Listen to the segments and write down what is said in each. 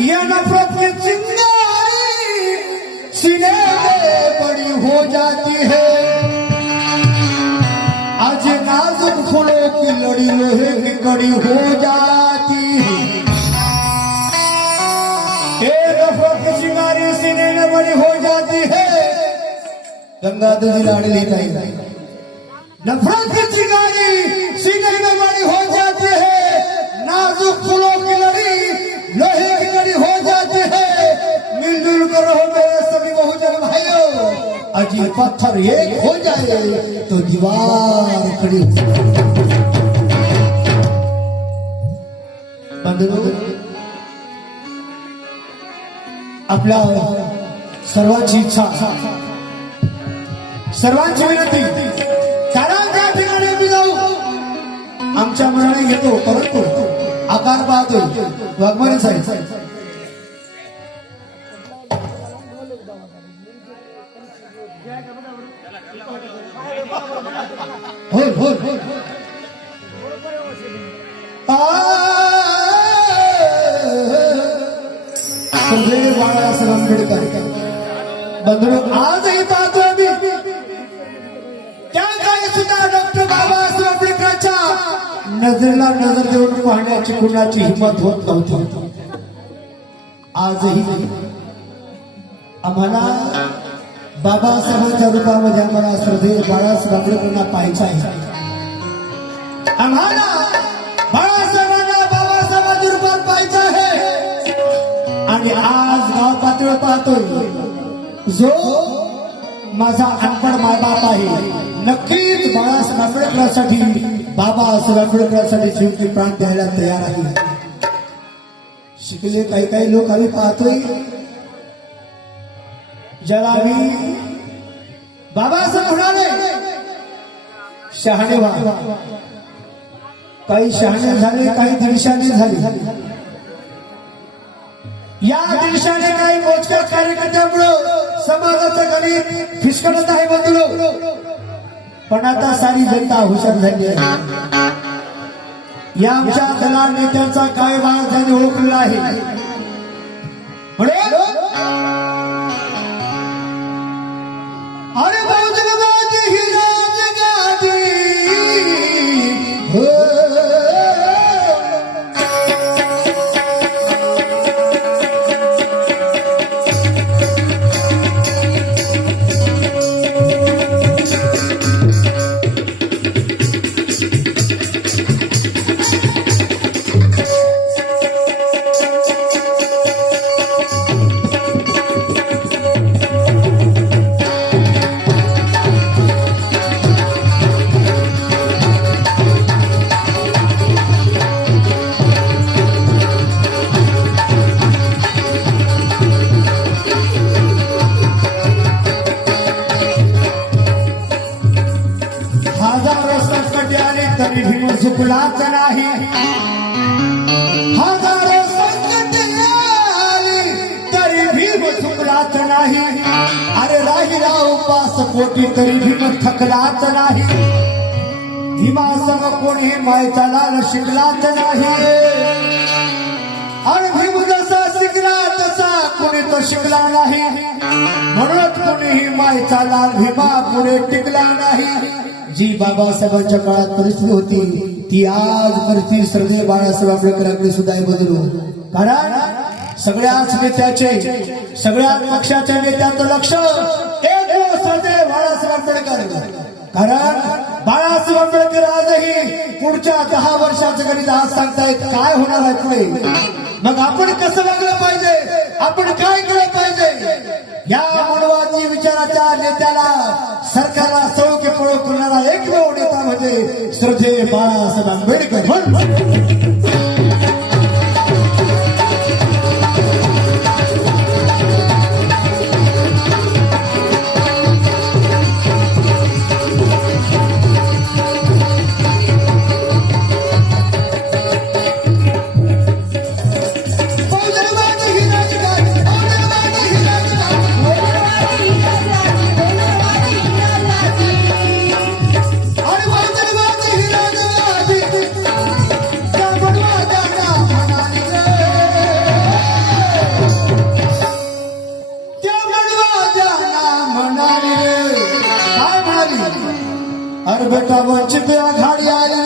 ये नफरत की चिंगारी सीने में बड़ी हो जाती है। आज नाजुक फूलों की लड़ी लोहे की कड़ी हो जाती है। ये नफरत की चिंगारी सीने में बड़ी हो जाती है। गंगा दजी लाडली ताई, नफरत की चिंगारी सीने में बड़ी हो जाती है। नाजुक फूलों की लड़ी लोहे की लड़ी हो जाती है। मिलजुल कर रहो मेरे सभी बहुजन भाइयों। अजी पत्थर एक हो जाए तो दीवार खड़ी हो जाए। बंधुओं, आपल्या सर्वांची इच्छा, सर्वांची विनंती, चारांच्या ठिकाणी मी जाऊ आमच्या मनाने घेतो, परंतु आकार पाहतोय वाघमारे साहेब। हो हो हो बाळासाहेब आंबेडकर बंधू आजही पाहतो आम्ही त्या काळी सुद्धा डॉक्टर बाबासाहेब आंबेडकरांच्या नजरेला नजर देऊन पाहण्याची कुणाची हिंमत होत नव्हती। आजही आम्हाला बाबासाहेबांच्या रूपामध्ये आम्हाला श्रद्धेय बाळासाहेब आंबेडकरांना पाहायचं आहे। आम्हाला बाळासाहेबांना बाबासाहेबांच्या रूपात पाहायचं आहे। आणि आज गाव पातळीवर पाहतोय जो माझा अनपढ मायबाप आहे, नक्कीच बाळासाहेब आंबेडकरांसाठी बाबासाहेब आंबेडकरांसाठी जीवचे प्राण द्यायला तयार आहे। शिकले काही काही लोक आम्ही पाहतोय, ज्याला आम्ही बाबासाहेब म्हणाले शहाणे व्हा। काही शहाणे झाले, काही दीडशाने झाले। या दीडशाने काही मोजक्या कार्यकर्त्यामुळं समाजाचं गणित फिसकटत आहे बंधू। पण आता सारी जनता हुशार झाली आहे। या आमच्या दलाल नेत्यांचा काय वाळ त्यांनी ओळखलेला आहे। अरे बहुजनवादी ही राजगादी हो, तरी भीम झुकलाच नाही। हजारो संकट आली तरी भीम झुकलाच नाही। अरे राहिला उपास पोटी तरी भीम थकलाच नाही। भीमासंग कोणी मायचा लाल शिकलाच नाही। आणि भीम जसा शिकला तसा कोणी तो शिकला नाही। म्हणूनच कोणीही मायचा लाल भीमा पुढे टिकला नाही। जी बाबासाहेबांच्या काळात परिस्थिती होती ती आज परिस्थिती श्रद्धेय बाळासाहेब आंबेडकरांकडे सुद्धा बदलू। कारण सगळ्याच नेत्याचे, सगळ्याच पक्षाच्या नेत्यांचं लक्ष एक श्रद्धेय बाळासाहेब आंबेडकर। कारण बाळासाहेब आंबेडकर आजही पुढच्या 10 वर्षाचं गणित आज सांगतायत काय होणार आहे पुढे। मग आपण कसं वागलं पाहिजे, आपण काय केलं पाहिजे, या मनवादी विचाराच्या नेत्याला सरकारला सौख्य पळो करणारा एकमेव नेता म्हणजे श्रद्धेय बाळासाहेब आंबेडकर। बेटा वंचित आघाडी आली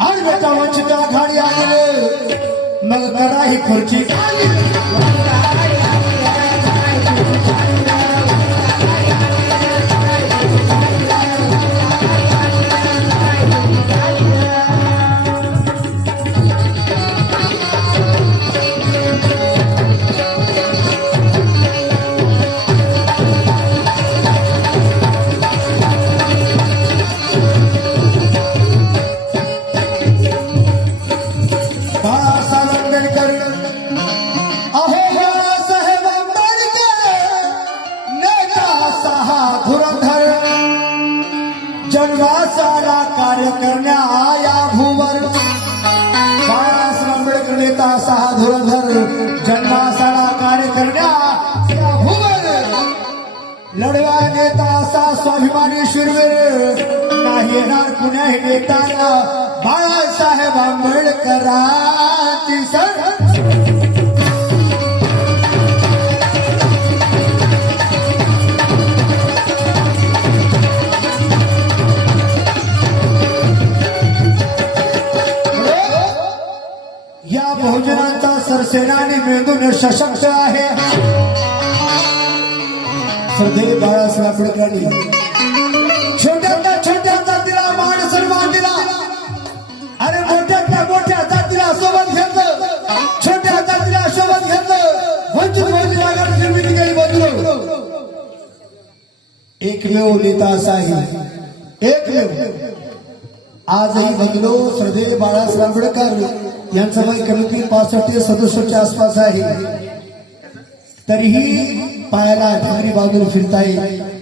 अरे बेटा वंचित आघाडी आली मग करा ही खुर्ची खाली जन्मासाला कार्य करण्या या भूवर बाळासाहेब आंबेडकर नेता सहा धुरंधर जन्मासाला कार्य करण्या या भूवर लढवा नेता असा स्वाभिमानी शिरवेर नाही येणार कुण्याही नेत्याला बाळासाहेब आंबेडकरांची सर या बहुजनांचा सरसेनानी मेंदून सशक्त आहे श्रद्धेय बाळासाहेब आंबेडकरांनी छोट्यातल्या छोट्या जातीला मान सन्मान दिला अरे मोठ्यातल्या मोठ्या जातीला सोबत घेतलं छोट्या जातीला सोबत घेतलं वंचित बहुजन आघाडी निर्मिती केली बदलू एकमेव नेता असा आहे एकमेव आजही बदलो श्रद्धेय बाळासाहेब आंबेडकर यांचं वय कमी कमी 65 ते 67 आसपास आहे तरीही पायाला ठाकरी बाजूला फिरताय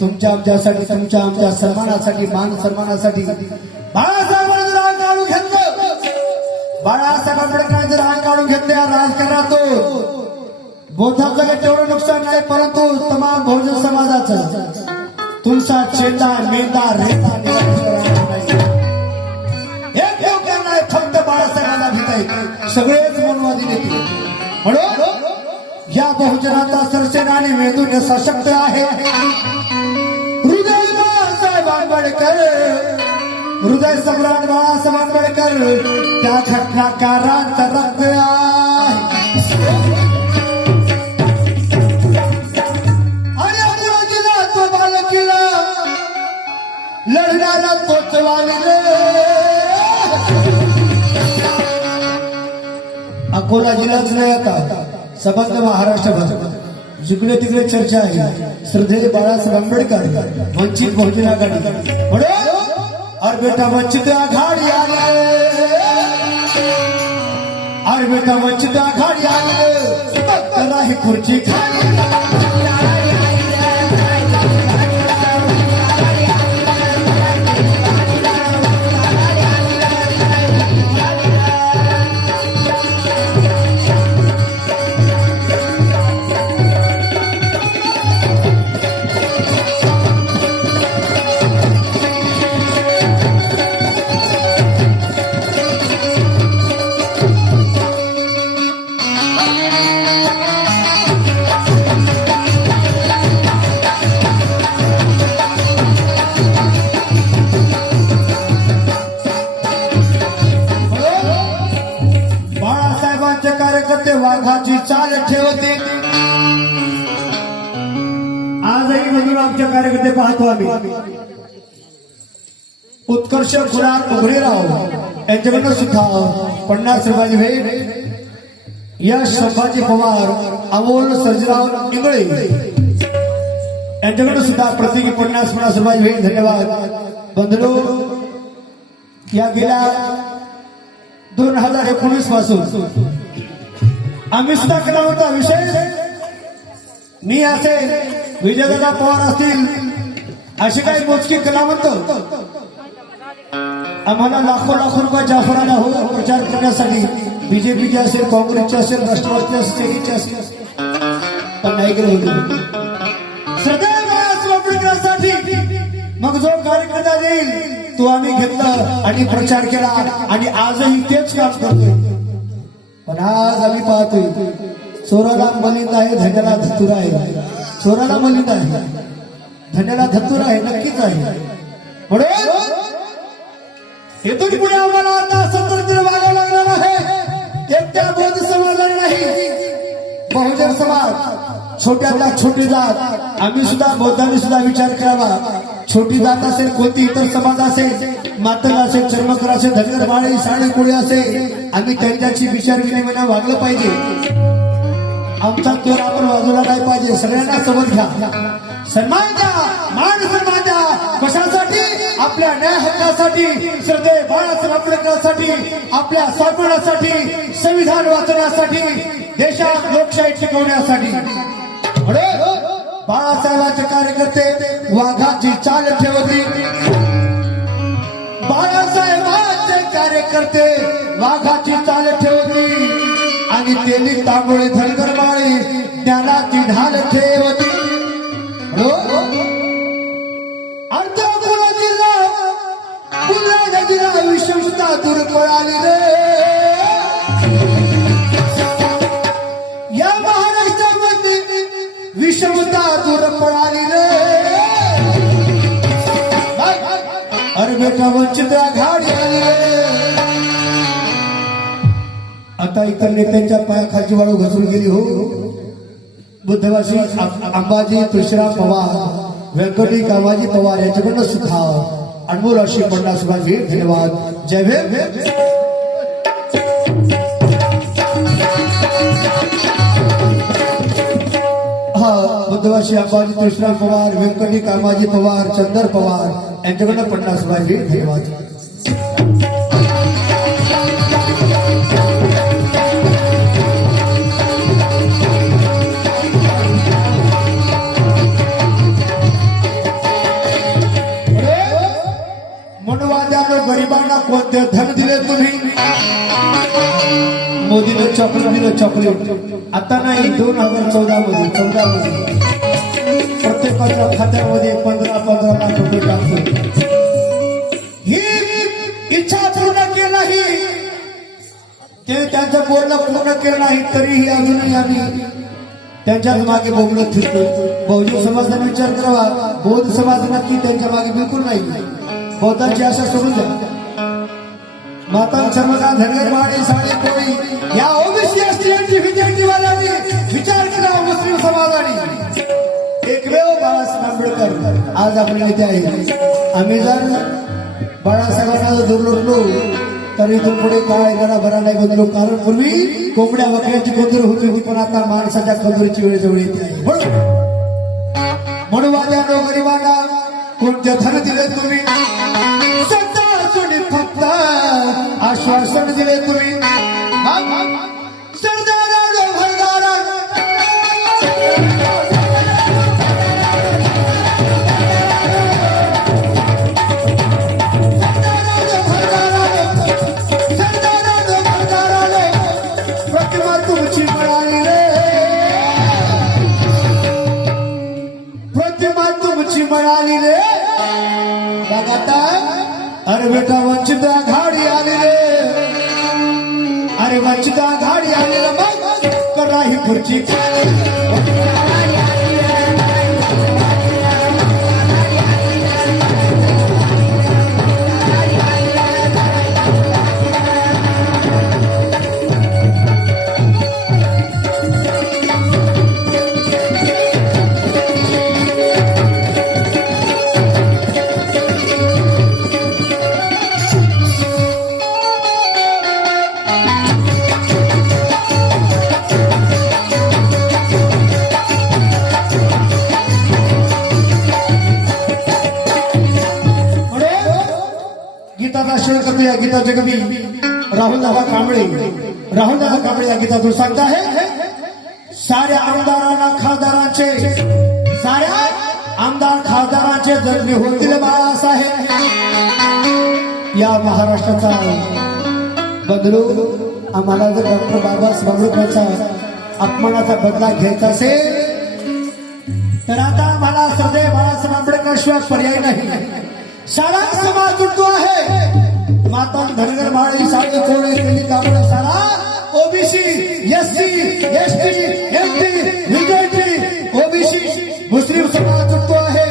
तुमच्या आमच्यासाठी तुमच्या आमच्या सन्मानासाठी मान सन्मानासाठी बाळासाहेबांचं राग काढून घेतलं बाळासाहेब आंबेडकरांचं राग काढून घेतले राजकारणात बोधाचं काही तेवढं नुकसान नाही परंतु तमाम बहुजन समाजाचं तुमचा चेता मेंदा रेता फक्त बाळासाहेबांना भीताय सगळेच मनवादी नेते म्हणून या बहुजनाचा सरसेनानी मेंदून सशक्त आहे हृदय बाळासाहेब आंबेडकर हृदय सम्राट बाळासाहेब आंबेडकर त्या घटनाकारांचा रक्त आहे आणि अकोला जिल्हा तो बालकीला लढणारा तोच वालिले अकोला जिल्हाच नाही आता संबंध महाराष्ट्रभर जिकडे तिकडे चर्चा आहे श्रद्धेय बाळासाहेब आंबेडकर वंचित बहुजन आघाडी म्हणून अरे बेटा वंचित आघाडी आले अरे बेटा वंचित आघाडी आले करा ही खुर्ची खाली कार्यकर्ते वाघाची चाल ठेवते आजही मधून आमच्या कार्यकर्ते पाहतो आम्ही उत्कर्ष कुणाल उघडेराव यांच्याकडनं सुद्धा 50 रुपयाची भेट यश संभाजी पवार अमोल सर्जराव इंगळे यांच्याकडनं सुद्धा प्रत्येकी 50 रुपयाची भेट धन्यवाद बंधू या गेल्या 2019 पासून आम्ही सुद्धा केला होता विषय मी असे विजयदादा पवार असतील अशी काही मोजकी कलावंत आम्हाला लाखो रुपये जाफराना हो प्रचार करण्यासाठी बीजेपीचे असेल काँग्रेसचे असेल राष्ट्रवादीचे असेल पण नाही केलं होतं श्रद्धेसाठी मग जो कार्यकर्ता देईल तो आम्ही घेतला आणि प्रचार केला आणि आजही तेच काम करतोय पण आज आम्ही पाहतोय चोराला मलिंद आहे धन्याला धतुरा आहे चोराला मलिंद आहे धन्याला धतूर आहे, नक्कीच आहे. म्हणून इथून पुढे आम्हाला आता स्वतंत्र वागावं लागणार आहे. एकट्या बौद्ध समाजाने नाही, बहुजन समाज, छोट्यातला छोटी जात, आम्ही सुद्धा बौद्धांनी सुद्धा विचार करावा. छोटी जात असेल, कोणती इतर समाज असेल, मातंग असेल, चर्मकर असेल, धनगर माळी, साडी कोळी असेल, आम्ही त्यांच्याशी विचार विनिमय वागलं पाहिजे. आमचा तोर आपण बाजूला नाही पाहिजे. सगळ्यांना समज घ्या, सन्मान द्या, मान सन्मान द्या. कशासाठी? आपल्या न्याय हक्कासाठी, श्रद्धे बाळासाहेब आंबेडकरांसाठी, आपल्या स्वाभिमानासाठी, संविधान वाचवण्यासाठी, देशात लोकशाही टिकवण्यासाठी. बाळासाहेबांचे कार्यकर्ते वाघाची चाल ठेवली. बाळासाहेबांचे कार्यकर्ते वाघाची चाल ठेवली आणि तेली तांबोळी धनगर माळी ज्ञानाची ढाल ठेवली. अर्धकुला जिल्हा बुलढाणा जिल्हा विषमता दूर पळाली रे. या महाराष्ट्रामध्ये विषमता दूर पळाली रे. अरे बेटा वंचित आघाडी आली रे. आता इतर नेत्यांच्या पायाखालची वाळू घसरून गेली हो. बुद्धवासी अंबाजी तुळशीराम पवार, व्यंकटी कामाजी पवार यांच्याकडनं सुद्धा अनमोल अशी 50 रुपये भेट. धन्यवाद. जय भीम. हा बुद्धवासी अंबाजी तुळशीराम पवार, व्यंकटी कामाजी पवार, चंदर पवार यांच्याकडनं 50 रुपये भेट. धन्यवाद. गरिबांना कोणते धन दिले तुम्ही? मोदीने चॉकलेट दिलं, चॉकलेट. आता नाही, 2014 मध्ये प्रत्येकाच्या खात्यामध्ये 15 लाख रुपये टाकतो. ही इच्छा पूर्ण केली नाही, ते त्यांचं बोलणं पूर्ण केलं नाही, तरीही अजूनही आम्ही त्यांच्याच मागे बोलत फिरतो. बहुजन समाजाने विचार करावा, बौद्ध समाज नक्की त्यांच्या मागे बिलकुल नाही. बौद्धांची आशा सोडून द्या. माता चर्मकार, धनगर माळी, साडी कोळी या ओबीसी एसटी एनटी विद्यार्थी वाल्यांनी विचार केला. मुस्लिम समाजाने एकमेव बाळासाहेब आंबेडकर आज आपले नेते आहेत. आम्ही जर बाळासाहेबांना दुर्लक्षलो तर इथून पुढे काय येणारा बरा नाही बदलो. कारण पूर्वी कोंबड्या वकड्याची गोंधळ होती होती, पण आता माणसाच्या कंदुरीची वेळ जवळ येते आहे. म्हणून वाद्यानो गरिबांना कोणते धन दिले तुम्ही? फक्त आश्वासन दिले तुम्ही. सरदारानो भरदारानो प्रतिमा तुमची मिळाली रे. प्रतिमा तुमची मिळाली रे. बघा अरे बेटा वंचित आघाडी आली रे. अरे वंचित आघाडी आली रे. मग करा ही खुर्ची. या गीताचे कवी राहुलदादा कांबळे या गीतातून सांगता है. साऱ्या आमदारांना खासदारांचे, साऱ्या आमदार खासदारांचे जन्मी होतील बाळासाहेब. या महाराष्ट्राचा बदलू आम्हाला जर डॉक्टर बाबासाहेब आंबेडकरांचा अपमानाचा बदला घ्यायचा असेल तर आता आम्हाला सदैव बाळासाहेब आंबेडकर शिवाय पर्याय नाही. सारा समाज उठतो आहे. माता धनगर माळी, साडी कोळी, तेली कांबळे, सारा ओबीसी, एससी, एसटी, एमटी, विद्यार्थी, ओबीसी, मुस्लिम समाज उठतो आहे.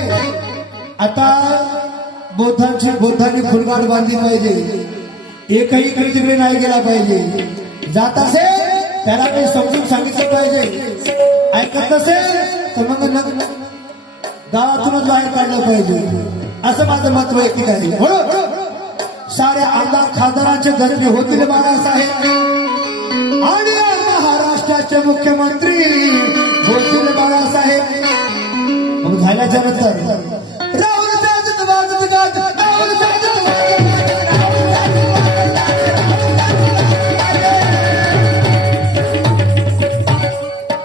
आता बुद्धांनी फुलगाड बांधली पाहिजे. एकही इकडे तिकडे नाही गेला पाहिजे. जात असेल त्याला मी समजून सांगितलं पाहिजे. ऐकत नसेल तर मग गावातूनच बाहेर काढलं पाहिजे. असं माझं मत वैयक्तिक आहे. म्हणून साऱ्या आमदार खासदारांचे गजबे होतील बाळासाहेब आणि महाराष्ट्राचे मुख्यमंत्री होतील बाळासाहेब. मग झाल्याच्या नंतर राहुल साजत वाजत गाजत राहुल साजत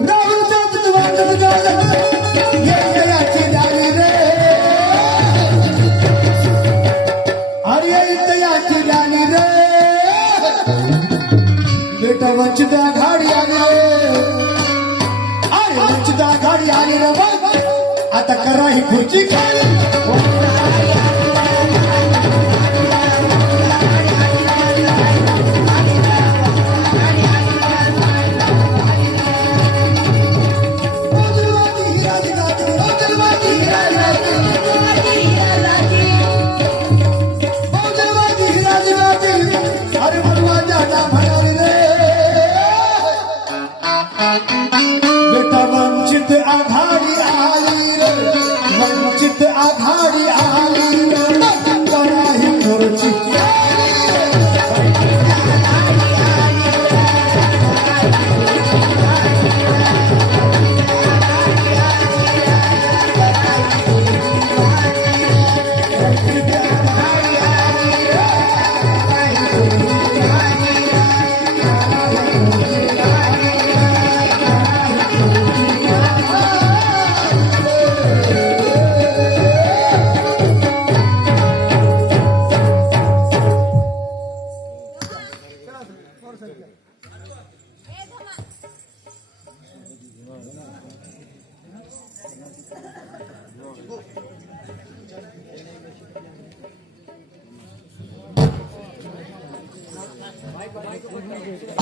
राहुल साजत वाजत गाजत ये दयाची लाली रे अरे दयाची लाली रे बेटा वंचित आघाडी आली अरे वंचित आघाडी आली रे बघ आता करा ही खुर्ची खाली. अरे मनवा जाना भणारी रे बेटा वंचित आघाडी आली रे वंचित आघाडी आली रे करा ही खुर्ची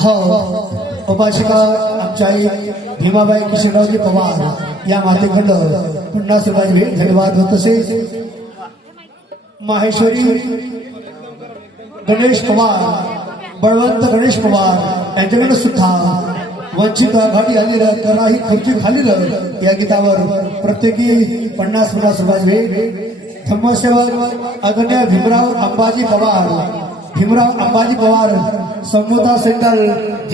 हो उपाशिका आमच्या आई भीमाबाई किशनरावजी पवार या मातेखंड 50 रुपये भेट धन्यवाद होत असे. माहेश्वरी गणेश पवार बळवंत गणेश पवार यांच्याकडे सुद्धा वंचित आघाडी आली करा ही खुर्ची खाली या गीतावर प्रत्येकी 50 रुपये भेट. धम्मसेवक आदरणीय भीमराव अंबाजी पवार संबोधा सेंटर